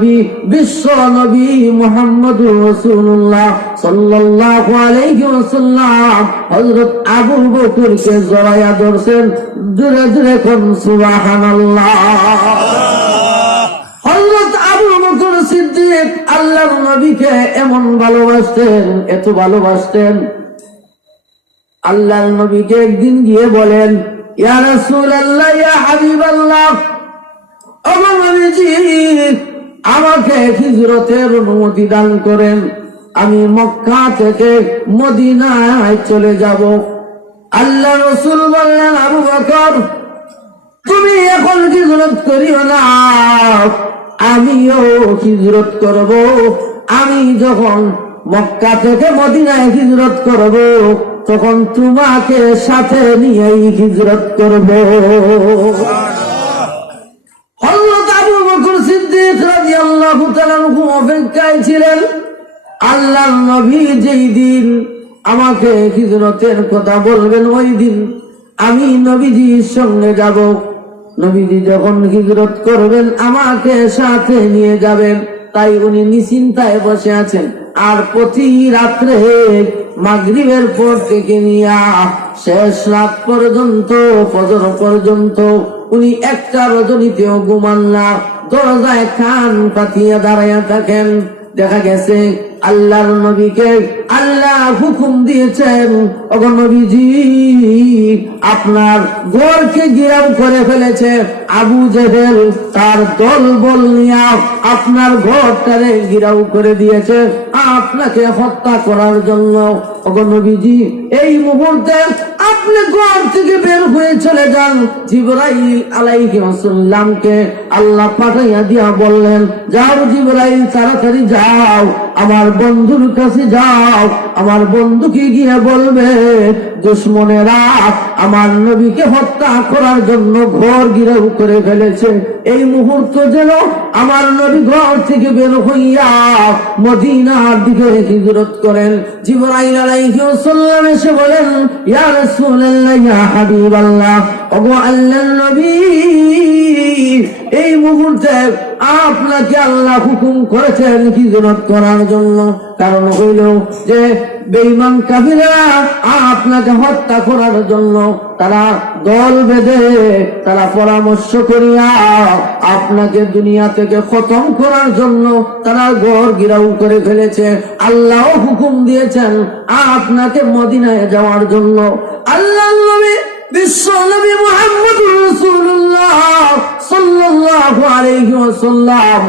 নবী বিশ্ব নবী মুহাম্মদুর রাসূলুল্লাহ সাল্লাল্লাহু আলাইহি ওয়াসাল্লাম হযরত আবু বকরকে জড়াইয়া ধরছেন। জোরে জোরে কোন সুবহানাল্লাহ। হযরত আবু বকর সিদ্দিক আল্লাহর নবীকে এমন ভালোবাসতেন, এত ভালোবাসতেন, আল্লাহর নবীকে একদিন গিয়ে বলেন, ইয়া রাসূলুল্লাহ, ইয়া হাবিবাল্লাহ, ও নবীজি, আমাকে হিজরতের অনুমতি দান করেন, আমি মক্কা থেকে মদিনায় চলে যাব। আল্লাহ রাসূল বললেন, আবু বকর, তুমি এখন হিজরত করিও না, আমিও হিজরত করব। আমি যখন মক্কা থেকে মদিনায় হিজরত করব, তখন তোমাকে সাথে নিয়েই হিজরত করব। হযরত আবু বকর সিদ্দিক রাদিয়াল্লাহু তাআলা আনহু অপেক্ষায় ছিলেন। আল্লাহর নবী যেই দিন আমাকে হিজরতের কথা বলবেন, ওই দিন আমি নবীজির সঙ্গে যাব। নবীজি যখন হিজরত করবেন আমাকে সাথে নিয়ে যাবেন, তাই উনি নিশ্চিন্তায় বসে আছেন। আর প্রতি রাত্রে মাগরিবের পর থেকে নিয়ে শেষ রাত পর্যন্ত, ফজর পর্যন্ত উনি একটা রজনীতেও ঘুমান না, দরজায় কান পাতিয়া দাঁড়াইয়া থাকেন। দেখা গেছে আল্লাহর নবীকে আল্লাহ হুকুম দিয়েছেন, ওগো নবীজি, আপনার ঘরকে ঘেরাও করে ফেলেছে আবু জেহেল, তার দলবল নিয়ে আপনার ঘরটারে ঘেরাও করে দিয়েছে আপনাকে হত্যা করার জন্য। ওগো নবীজি, এই মুহূর্তে আপনি ঘর থেকে বের হয়ে চলে যান। জিবরাইল আলাইহিস সালামকে আল্লাহ পাঠাইয়া দিয়া বললেন, যাও জিবরাইল, তাড়াতাড়ি যাও, আমার বন্ধুর কাছে যাও, আমার বন্ধুকে গিয়ে বলবে দুশমনেরা আমার নবীকে হত্যা করার জন্য ঘর ঘেরাও করে ফেলেছে। এই মুহূর্ত যেন আমার নবী ঘর থেকে বের হইয়া মদিনার দিকে হিজরত করেন। জিবরাইল আলাইহিস সালাম এসে বলেন, ইয়া রাসূলুল্লাহ, ইয়া হাবিবাল্লাহ, ওগো আল্লাহর নবী, এই মুহূর্তে আপনাকে আল্লাহ হুকুম করেছেন হিজরত করার জন্য। কারণ হইল যে বেঈমান কাফিররা আপনাকে হত্যা করার জন্য তারা দল বেঁধে, তারা পরামর্শ করিয়া আপনাকে দুনিয়া থেকে খতম করার জন্য তারা ঘর ঘেরাও করে ফেলেছে। আল্লাহ হুকুম দিয়েছেন আপনাকে মদিনায় যাওয়ার জন্য। আল্লাহর নবী বিশ্ব নবী মুহাম্মদুর রাসূলুল্লাহ সাল্লাল্লাহু আলাইহি ওয়াসাল্লাম